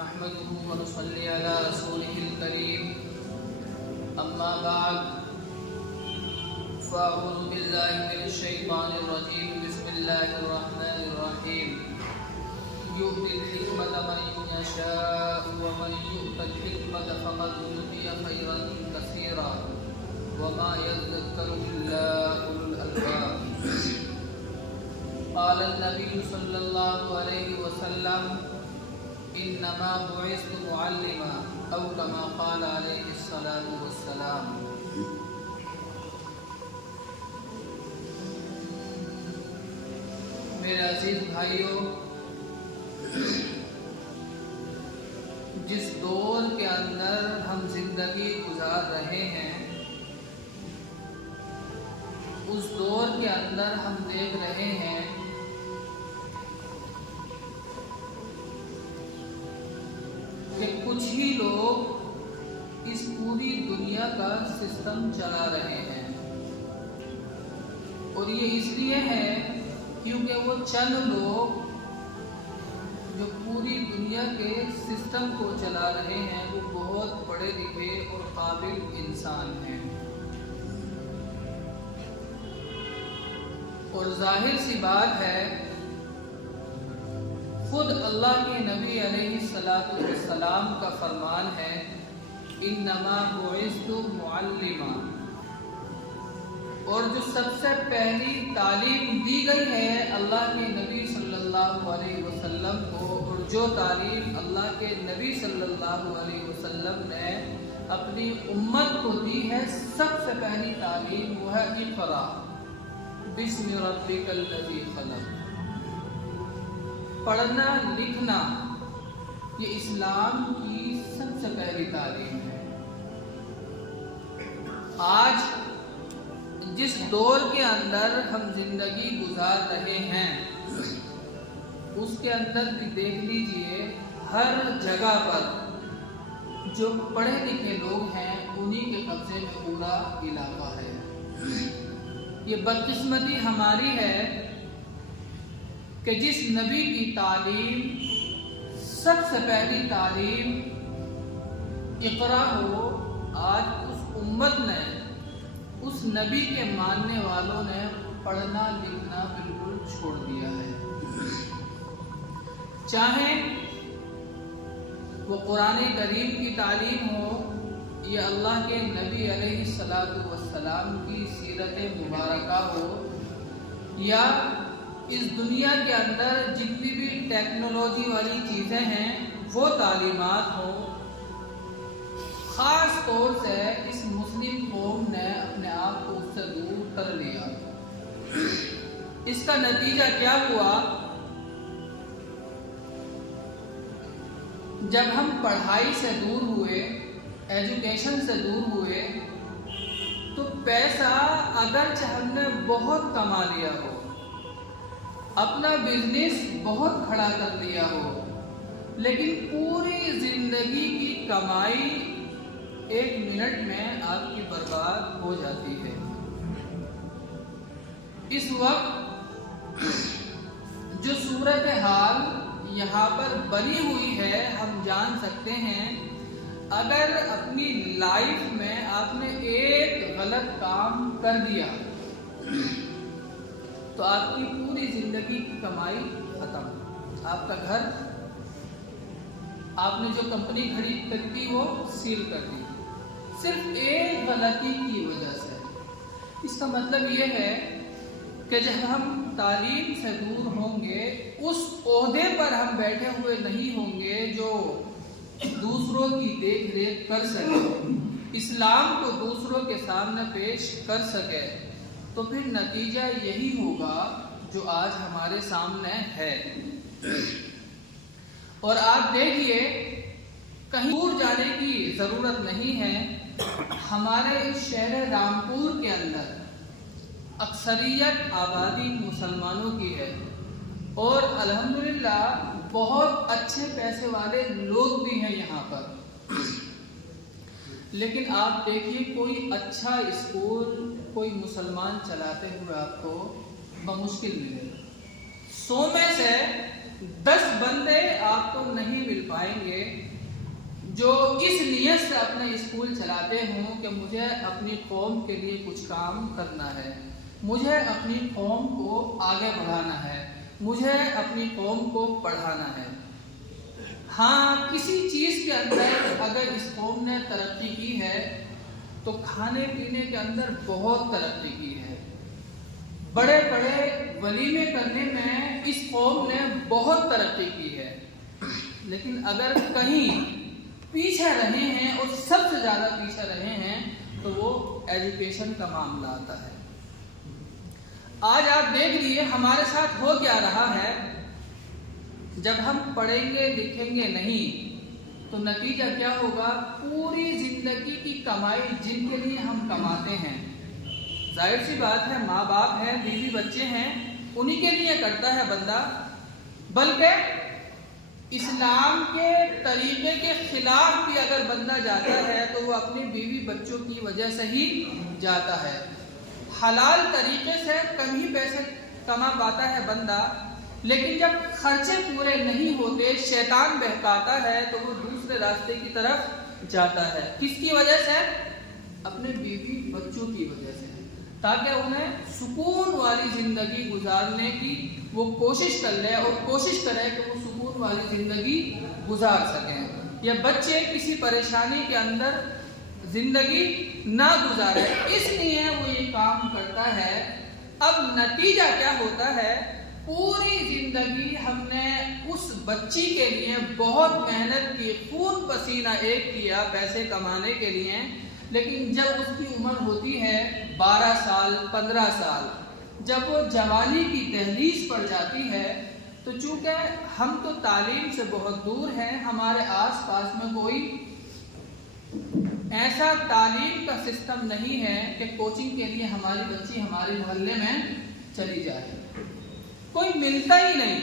نحمده ونصلي على رسوله الكريم أما بعد فأعوذ بالله من الشيطان الرجيم بسم الله الرحمن الرحيم يؤتي الحكمة من يشاء ومن يؤت الحكمة فقد أوتي خيرا كثيرا وما يذكر إلا أولو الألباب. قال النبي صلى الله عليه وسلم انما بعثت معلما او كما قال عليه الصلاة والسلام. میرے عزیز بھائیوں، جس دور کے اندر ہم زندگی گزار رہے ہیں، اس دور کے اندر ہم دیکھ رہے ہیں کہ کچھ ہی لوگ اس پوری دنیا کا سسٹم چلا رہے ہیں، اور یہ اس لیے ہے کیونکہ وہ چند لوگ جو پوری دنیا کے سسٹم کو چلا رہے ہیں وہ بہت پڑھے لکھے اور قابل انسان ہیں، اور ظاہر سی بات ہے خود اللہ کے نبی علیہ الصلاۃ والسلام کا فرمان ہے انما بعثت معلما، اور جو سب سے پہلی تعلیم دی گئی ہے اللہ کے نبی صلی اللہ علیہ وسلم کو، اور جو تعلیم اللہ کے نبی صلی اللہ علیہ وسلم نے اپنی امت کو دی ہے، سب سے پہلی تعلیم وہ ہے اقرا بسم ربک الذی خلق. پڑھنا لکھنا یہ اسلام کی سب سے پہلی تعلیم ہے. آج جس دور کے اندر ہم زندگی گزار رہے ہیں اس کے اندر بھی دیکھ لیجئے ہر جگہ پر جو پڑھے لکھے لوگ ہیں انہی کے قبضے میں پورا علاقہ ہے. یہ بدقسمتی ہماری ہے کہ جس نبی کی تعلیم سب سے پہلی تعلیم اقرا ہو، آج اس امت نے، اس نبی کے ماننے والوں نے پڑھنا لکھنا بالکل چھوڑ دیا ہے. چاہے وہ قرآن کریم کی تعلیم ہو یا اللہ کے نبی علیہ الصلاۃ والسلام کی سیرت مبارکہ ہو، یا اس دنیا کے اندر جتنی بھی ٹیکنالوجی والی چیزیں ہیں وہ تعلیمات ہوں، خاص طور سے اس مسلم قوم نے اپنے آپ کو اس سے دور کر لیا. اس کا نتیجہ کیا ہوا؟ جب ہم پڑھائی سے دور ہوئے، ایجوکیشن سے دور ہوئے، تو پیسہ اگرچہ ہم نے بہت کما لیا ہو، اپنا بزنس بہت کھڑا کر لیا ہو، لیکن پوری زندگی کی کمائی ایک منٹ میں آپ کی برباد ہو جاتی ہے. اس وقت جو صورتحال یہاں پر بنی ہوئی ہے ہم جان سکتے ہیں، اگر اپنی لائف میں آپ نے ایک غلط کام کر دیا تو آپ کی پوری زندگی کی کمائی ختم. آپ کا گھر، آپ نے جو کمپنی کھڑی کری تھی وہ سیل کر دی، صرف ایک غلطی کی وجہ سے. اس کا مطلب یہ ہے کہ جب ہم تعلیم سے دور ہوں گے، اس عہدے پر ہم بیٹھے ہوئے نہیں ہوں گے جو دوسروں کی دیکھ ریکھ کر سکے، اسلام کو دوسروں کے سامنے پیش کر سکے، تو پھر نتیجہ یہی ہوگا جو آج ہمارے سامنے ہے. اور آپ دیکھیے کہیں دور جانے کی ضرورت نہیں ہے، ہمارے اس شہر رامپور کے اندر اکثریت آبادی مسلمانوں کی ہے، اور الحمدللہ بہت اچھے پیسے والے لوگ بھی ہیں یہاں پر. لیکن آپ دیکھیے کوئی اچھا اسکول کوئی مسلمان چلاتے ہوئے آپ کو بمشکل ملے. 100 میں سے 10 بندے آپ کو نہیں مل پائیں گے جو اس نیت سے اپنے اسکول چلاتے ہوں کہ مجھے اپنی قوم کے لیے کچھ کام کرنا ہے، مجھے اپنی قوم کو آگے بڑھانا ہے، مجھے اپنی قوم کو پڑھانا ہے۔ ہاں، کسی چیز کے اندر اگر اس قوم نے ترقی کی ہے تو کھانے پینے کے اندر بہت ترقی کی ہے، بڑے بڑے ولیمے کرنے میں اس قوم نے بہت ترقی کی ہے۔ لیکن اگر کہیں پیچھے رہے ہیں اور سب سے زیادہ پیچھے رہے ہیں تو وہ ایجوکیشن کا معاملہ آتا ہے۔ آج آپ دیکھ لیجیے ہمارے ساتھ ہو کیا رہا ہے۔ جب ہم پڑھیں گے لکھیں گے نہیں تو نتیجہ کیا ہوگا؟ پوری زندگی کی کمائی جن کے لیے ہم کماتے ہیں، ظاہر سی بات ہے ماں باپ ہیں، بیوی بچے ہیں، انہی کے لیے کرتا ہے بندہ، بلکہ اسلام کے طریقے کے خلاف بھی اگر بندہ جاتا ہے تو وہ اپنی بیوی بچوں کی وجہ سے ہی جاتا ہے۔ حلال طریقے سے کم ہی پیسے کما پاتا ہے بندہ، لیکن جب خرچے پورے نہیں ہوتے، شیطان بہکاتا ہے تو وہ دوسرے راستے کی طرف جاتا ہے۔ کس کی وجہ سے؟ اپنے بیوی بچوں کی وجہ سے، تاکہ انہیں سکون والی زندگی گزارنے کی وہ کوشش کر لے اور کوشش کرے کہ وہ سکون والی زندگی گزار سکیں، یا بچے کسی پریشانی کے اندر زندگی نہ گزارے، اس لیے وہ یہ کام کرتا ہے۔ اب نتیجہ کیا ہوتا ہے؟ پوری زندگی ہم نے اس بچی کے لیے بہت محنت کی، خون پسینہ ایک کیا پیسے کمانے کے لیے، لیکن جب اس کی عمر ہوتی ہے 12 سال 15 سال، جب وہ جوانی کی دہلیز پر جاتی ہے تو چونکہ ہم تو تعلیم سے بہت دور ہیں، ہمارے آس پاس میں کوئی ایسا تعلیم کا سسٹم نہیں ہے کہ کوچنگ کے لیے ہماری بچی ہمارے محلے میں چلی جائے، کوئی ملتا ہی نہیں،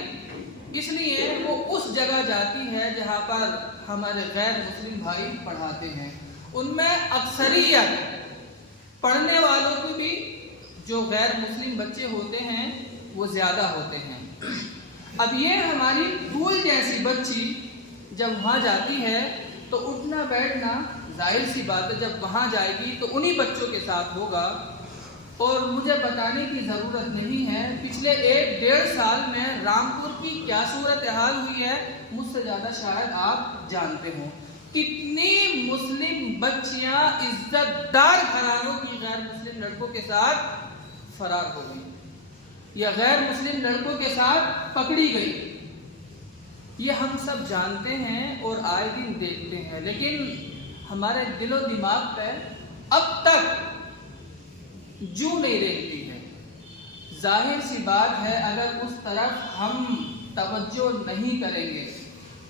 اس لیے وہ اس جگہ جاتی ہے جہاں پر ہمارے غیر مسلم بھائی پڑھاتے ہیں۔ ان میں اکثریت پڑھنے والوں کی بھی جو غیر مسلم بچے ہوتے ہیں وہ زیادہ ہوتے ہیں۔ اب یہ ہماری پھول جیسی بچی جب وہاں جاتی ہے تو اٹھنا بیٹھنا ظاہر سی بات ہے جب وہاں جائے گی تو انہی بچوں کے ساتھ ہوگا، اور مجھے بتانے کی ضرورت نہیں ہے پچھلے 1-1.5 سال میں رامپور کی کیا صورتحال ہوئی ہے، مجھ سے زیادہ شاید آپ جانتے ہوں۔ کتنی مسلم بچیاں عزت دار گھرانوں کی غیر مسلم لڑکوں کے ساتھ فرار ہو گئی یا غیر مسلم لڑکوں کے ساتھ پکڑی گئی، یہ ہم سب جانتے ہیں اور آئے دن دیکھتے ہیں، لیکن ہمارے دل و دماغ پہ اب تک جو نہیں رہتی ہے۔ ظاہر سی بات ہے اگر اس طرف ہم توجہ نہیں کریں گے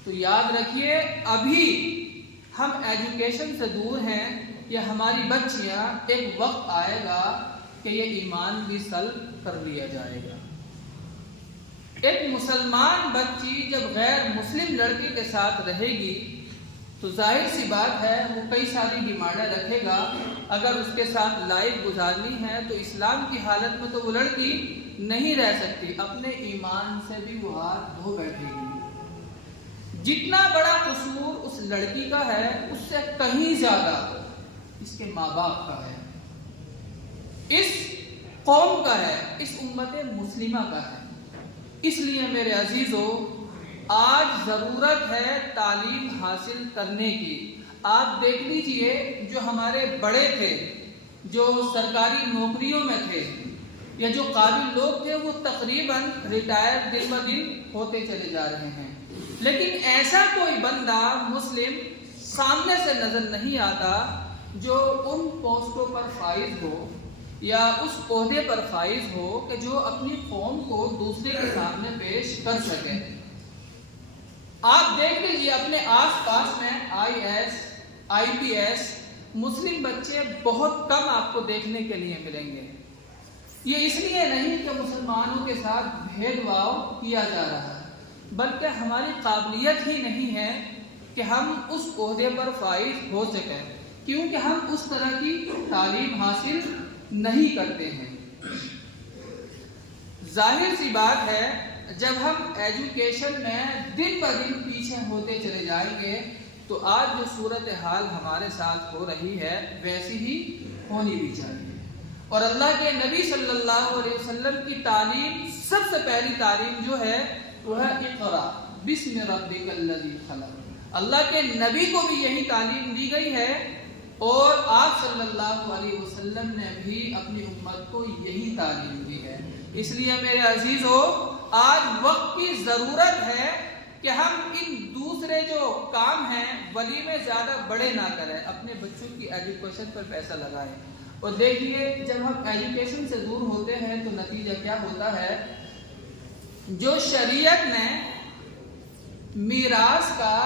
تو یاد رکھیے ابھی ہم ایجوکیشن سے دور ہیں، یا ہماری بچیاں ایک وقت آئے گا کہ یہ ایمان بھی سلب کر لیا جائے گا۔ ایک مسلمان بچی جب غیر مسلم لڑکی کے ساتھ رہے گی تو ظاہر سی بات ہے وہ کئی ساری ڈیمانڈیں رکھے گا، اگر اس کے ساتھ لائف گزارنی ہے تو اسلام کی حالت میں تو وہ لڑکی نہیں رہ سکتی، اپنے ایمان سے بھی وہ ہاتھ دھو بیٹھے گی۔ جتنا بڑا قصور اس لڑکی کا ہے اس سے کہیں زیادہ اس کے ماں باپ کا ہے، اس قوم کا ہے، اس امت مسلمہ کا ہے۔ اس لیے میرے عزیزو، آج ضرورت ہے تعلیم حاصل کرنے کی۔ آپ دیکھ لیجئے جو ہمارے بڑے تھے، جو سرکاری نوکریوں میں تھے یا جو قابل لوگ تھے، وہ تقریباً ریٹائر دن بہ دن ہوتے چلے جا رہے ہیں، لیکن ایسا کوئی بندہ مسلم سامنے سے نظر نہیں آتا جو ان پوسٹوں پر فائز ہو یا اس عہدے پر فائز ہو کہ جو اپنی قوم کو دوسرے کے سامنے پیش کر سکے۔ آپ دیکھ لیجیے اپنے آس پاس میں IAS IPS مسلم بچے بہت کم آپ کو دیکھنے کے لیے ملیں گے۔ یہ اس لیے نہیں کہ مسلمانوں کے ساتھ بھید بھاؤ کیا جا رہا ہے، بلکہ ہماری قابلیت ہی نہیں ہے کہ ہم اس عہدے پر فائز ہو سکیں، کیونکہ ہم اس طرح کی تعلیم حاصل نہیں کرتے ہیں۔ ظاہر سی بات ہے جب ہم ایجوکیشن میں دن بہ دن پیچھے ہوتے چلے جائیں گے تو آج جو صورتحال ہمارے ساتھ ہو رہی ہے ویسی ہی ہونی بھی چاہیے. اور اللہ کے نبی صلی اللہ علیہ وسلم کی تعلیم، سب سے پہلی تعلیم جو ہے وہ ہے اقرا بسم ربک الذی خلق. اللہ کے نبی کو بھی یہی تعلیم دی گئی ہے اور آپ صلی اللہ علیہ وسلم نے بھی اپنی امت کو یہی تعلیم دی ہے. اس لیے میرے عزیزو، آج وقت کی ضرورت ہے کہ ہم ان دوسرے جو کام ہیں ولیمے زیادہ بڑے نہ کریں، اپنے بچوں کی ایجوکیشن پر پیسہ لگائیں. اور دیکھیے جب ہم ایجوکیشن سے دور ہوتے ہیں تو نتیجہ کیا ہوتا ہے؟ جو شریعت نے میراث کا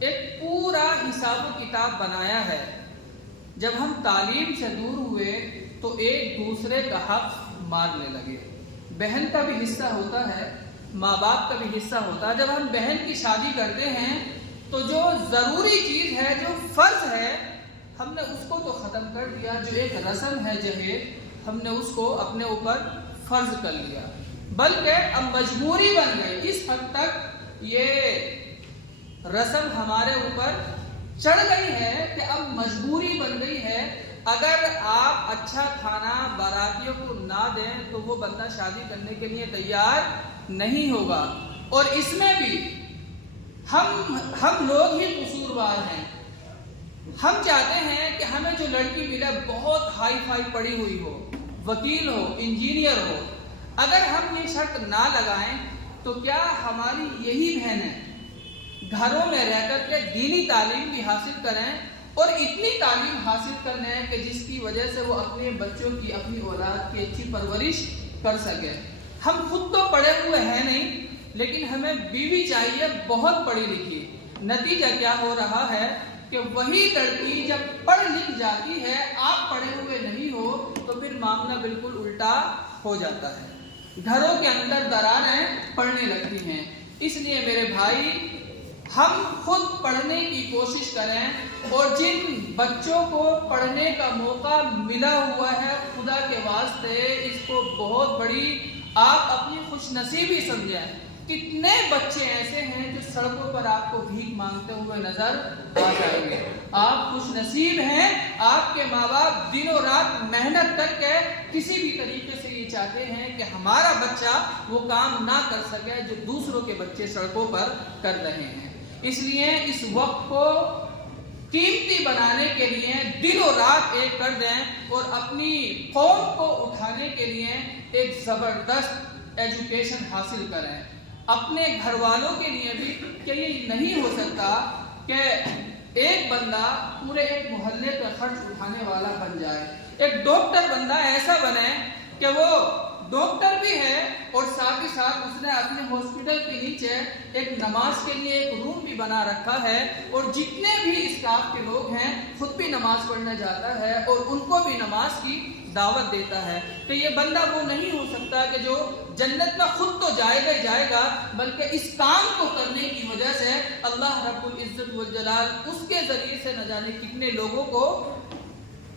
ایک پورا حساب و کتاب بنایا ہے، جب ہم تعلیم سے دور ہوئے تو ایک دوسرے کا حق مارنے لگے. بہن کا بھی حصہ ہوتا ہے، ماں باپ کا بھی حصہ ہوتا ہے. جب ہم بہن کی شادی کرتے ہیں تو جو ضروری چیز ہے، جو فرض ہے، ہم نے اس کو تو ختم کر دیا. جو ایک رسم ہے جہیز، ہم نے اس کو اپنے اوپر فرض کر لیا، بلکہ اب مجبوری بن گئی. اس حد تک یہ رسم ہمارے اوپر چڑھ گئی ہے کہ اب مجبوری بن گئی ہے. اگر آپ اچھا کھانا باراتیوں کو نہ دیں تو وہ بندہ شادی کرنے کے لیے تیار نہیں ہوگا. اور اس میں بھی ہم لوگ ہی قصوروار ہیں. ہم چاہتے ہیں کہ ہمیں جو لڑکی ملے بہت ہائی فائی پڑھی ہوئی ہو، وکیل ہو، انجینئر ہو. اگر ہم یہ شرط نہ لگائیں تو کیا ہماری یہی بہنیں گھروں میں رہ کر کے دینی تعلیم بھی حاصل کریں اور اتنی تعلیم حاصل کرنے کہ جس کی وجہ سے وہ اپنے بچوں کی، اپنی اولاد کی اچھی پرورش کر سکے؟ ہم خود تو پڑھے ہوئے ہیں نہیں، لیکن ہمیں بیوی چاہیے بہت پڑھی لکھی. نتیجہ کیا ہو رہا ہے کہ وہی لڑکی جب پڑھ لکھ جاتی ہے، آپ پڑھے ہوئے نہیں ہو تو پھر معاملہ بالکل الٹا ہو جاتا ہے. گھروں کے اندر دراریں پڑنے لگتی ہیں. اس لیے میرے بھائی، ہم خود پڑھنے کی کوشش کریں اور جن بچوں کو پڑھنے کا موقع ملا ہوا ہے، خدا کے واسطے اس کو بہت بڑی آپ اپنی خوش نصیبی سمجھیں. کتنے بچے ایسے ہیں جو سڑکوں پر آپ کو بھیک مانگتے ہوئے نظر آ جائیں گے. آپ خوش نصیب ہیں، آپ کے ماں باپ دن و رات محنت کر کے کسی بھی طریقے سے یہ چاہتے ہیں کہ ہمارا بچہ وہ کام نہ کر سکے جو دوسروں کے بچے سڑکوں پر کر رہے ہیں. اس لیے اس وقت کو قیمتی بنانے کے لیے دن و رات ایک کر دیں اور اپنی قوم کو اٹھانے کے لیے ایک زبردست ایجوکیشن حاصل کریں. اپنے گھر والوں کے لیے بھی کہ یہ نہیں ہو سکتا کہ ایک بندہ پورے ایک محلے کا خرچ اٹھانے والا بن جائے. ایک ڈاکٹر بندہ ایسا بنے کہ وہ ڈاکٹر بھی ہے اور ساتھ ہی ساتھ اس نے اپنے ہاسپٹل کے نیچے ایک نماز کے لیے ایک روم بھی بنا رکھا ہے اور جتنے بھی اسٹاف کے لوگ ہیں خود بھی نماز پڑھنے جاتا ہے اور ان کو بھی نماز کی دعوت دیتا ہے. تو یہ بندہ وہ نہیں ہو سکتا کہ جو جنت میں خود تو جائے گا بلکہ اس کام کو کرنے کی وجہ سے اللہ رب العزت والجلال اس کے ذریعے سے نہ جانے کتنے لوگوں کو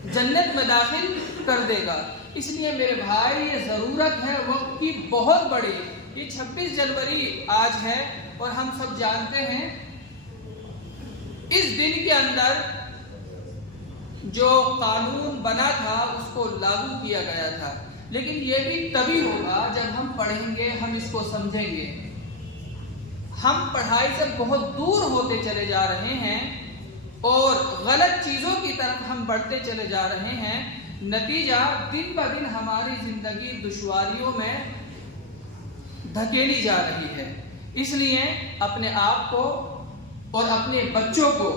جنت میں داخل کر دے گا. اس لیے میرے بھائی، یہ ضرورت ہے وقت کی بہت بڑی. یہ 26 جنوری آج ہے اور ہم سب جانتے ہیں اس دن کے اندر جو قانون بنا تھا اس کو لاگو کیا گیا تھا. لیکن یہ بھی تبھی ہوگا جب ہم پڑھیں گے، ہم اس کو سمجھیں گے. ہم پڑھائی سے بہت دور ہوتے چلے جا رہے ہیں اور غلط چیزوں کی طرف ہم بڑھتے چلے جا رہے ہیں. نتیجہ دن بہ دن ہماری زندگی دشواریوں میں دھکیلی جا رہی ہے. اس لیے اپنے آپ کو اور اپنے بچوں کو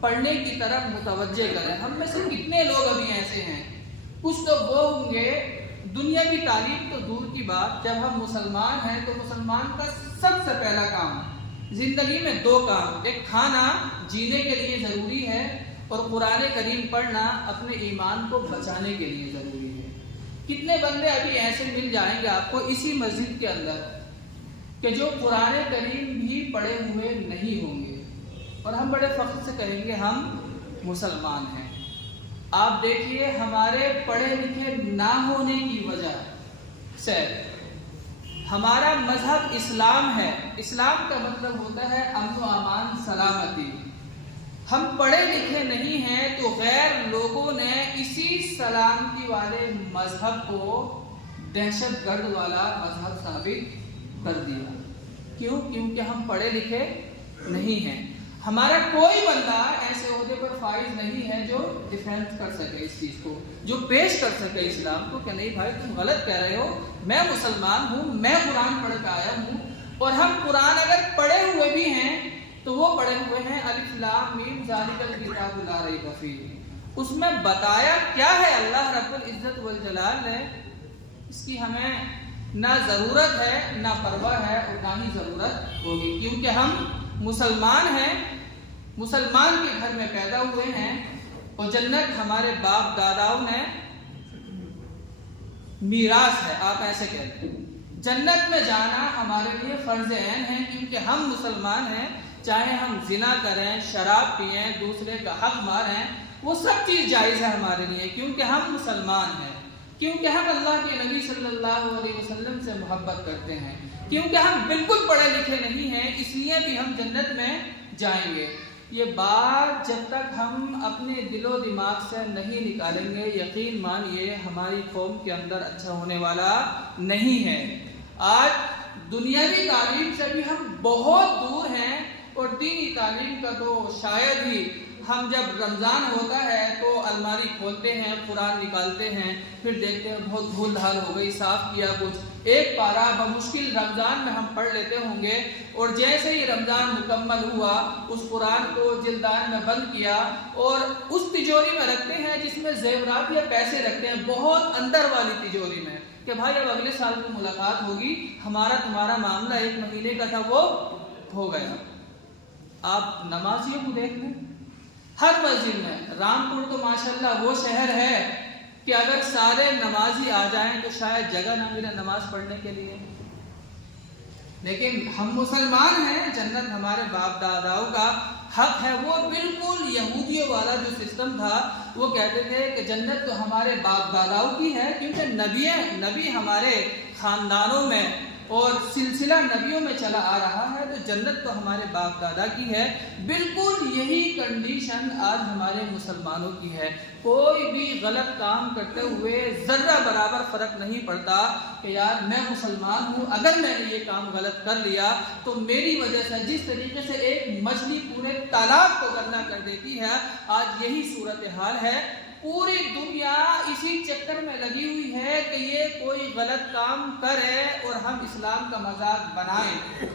پڑھنے کی طرف متوجہ کریں. ہم میں سے کتنے لوگ ابھی ایسے ہیں، کچھ تو وہ ہوں گے دنیاوی تعلیم تو دور کی بات، جب ہم مسلمان ہیں تو مسلمان کا سب سے پہلا کام زندگی میں 2 کام، ایک کھانا جینے کے لیے ضروری ہے اور قرآن کریم پڑھنا اپنے ایمان کو بچانے کے لیے ضروری ہے. کتنے بندے ابھی ایسے مل جائیں گے آپ کو اسی مسجد کے اندر کہ جو قرآن کریم بھی پڑھے ہوئے نہیں ہوں گے اور ہم بڑے فخر سے کہیں گے ہم مسلمان ہیں. آپ دیکھیے ہمارے پڑھے لکھے نہ ہونے کی وجہ سے ہمارا مذہب اسلام ہے. اسلام کا مطلب ہوتا ہے امن و امان، سلامتی. ہم پڑھے لکھے نہیں ہیں تو غیر لوگوں نے اسی سلامتی والے مذہب کو دہشت گرد والا مذہب ثابت کر دیا. کیوں؟ کیونکہ ہم پڑھے لکھے نہیں ہیں. ہمارا کوئی بندہ ایسے عہدے پر فائز نہیں ہے جو ڈیفینس کر سکے اس چیز کو، جو پیش کر سکے اسلام کو کہ نہیں بھائی تم غلط کہہ رہے ہو، میں مسلمان ہوں، میں قرآن پڑھ کے آیا ہوں. اور ہم قرآن اگر پڑھے ہوئے بھی ہیں تو وہ پڑھے ہوئے ہیں الف لام میم ذالک الکتاب لا ریب فیہ. اس میں بتایا کیا ہے اللہ رب العزت والجلال نے، اس کی ہمیں نہ ضرورت ہے، نہ پرواہ ہے، اور نہ ہی ضرورت ہوگی. کیونکہ ہم مسلمان ہیں، مسلمان کے گھر میں پیدا ہوئے ہیں، اور جنت ہمارے باپ داداؤں نے میراث ہے. آپ ایسے کہتے ہیں جنت میں جانا ہمارے لیے فرض عین ہے، کیونکہ ہم مسلمان ہیں. چاہے ہم زنا کریں، شراب پئیں، دوسرے کا حق ماریں، وہ سب چیز جائز ہے ہمارے لیے، کیونکہ ہم مسلمان ہیں، کیونکہ ہم اللہ کے نبی صلی اللہ علیہ وسلم سے محبت کرتے ہیں، کیونکہ ہم بالکل پڑھے لکھے نہیں ہیں، اس لیے بھی ہم جنت میں جائیں گے. یہ بات جب تک ہم اپنے دل و دماغ سے نہیں نکالیں گے، یقین مانیے ہماری قوم کے اندر اچھا ہونے والا نہیں ہے. آج دنیاوی تعلیم سے بھی ہم بہت دور ہیں، اور دینی تعلیم کا تو شاید ہی. ہم جب رمضان ہوتا ہے تو الماری کھولتے ہیں، قرآن نکالتے ہیں، پھر دیکھتے ہیں بہت دھول دھال ہو گئی، صاف کیا کچھ ایک پارہ بمشکل رمضان میں ہم پڑھ لیتے ہوں گے، اور جیسے ہی رمضان مکمل ہوا اس قرآن کو جلدان میں بند کیا اور اس تجوری میں رکھتے ہیں جس میں زیورات یا پیسے رکھتے ہیں، بہت اندر والی تجوری میں، کہ بھائی اب اگلے سال کو ملاقات ہوگی، ہمارا تمہارا معاملہ 1 مہینے کا تھا وہ ہو گیا. آپ نمازیوں کو دیکھ لیں، ہر مسجد میں، رامپور تو ماشاءاللہ وہ شہر ہے کہ اگر سارے نمازی آ جائیں تو شاید جگہ نہ ملے نماز پڑھنے کے لیے. لیکن ہم مسلمان ہیں، جنت ہمارے باپ داداؤں کا حق ہے. وہ بالکل یہودیوں والا جو سسٹم تھا، وہ کہتے تھے کہ جنت تو ہمارے باپ داداؤں کی ہے، کیونکہ نبی ہمارے خاندانوں میں اور سلسلہ نبیوں میں چلا آ رہا ہے، تو جنت تو ہمارے باپ دادا کی ہے. بالکل یہی کنڈیشن آج ہمارے مسلمانوں کی ہے. کوئی بھی غلط کام کرتے ہوئے ذرہ برابر فرق نہیں پڑتا کہ یار میں مسلمان ہوں، اگر میں نے یہ کام غلط کر لیا تو میری وجہ سے، جس طریقے سے ایک مچھلی پورے تالاب کو گندا کر دیتی ہے، آج یہی صورتحال ہے. پوری دنیا اسی چکر میں لگی ہوئی ہے کہ یہ کوئی غلط کام کرے اور ہم اسلام کا مذاق بنائیں.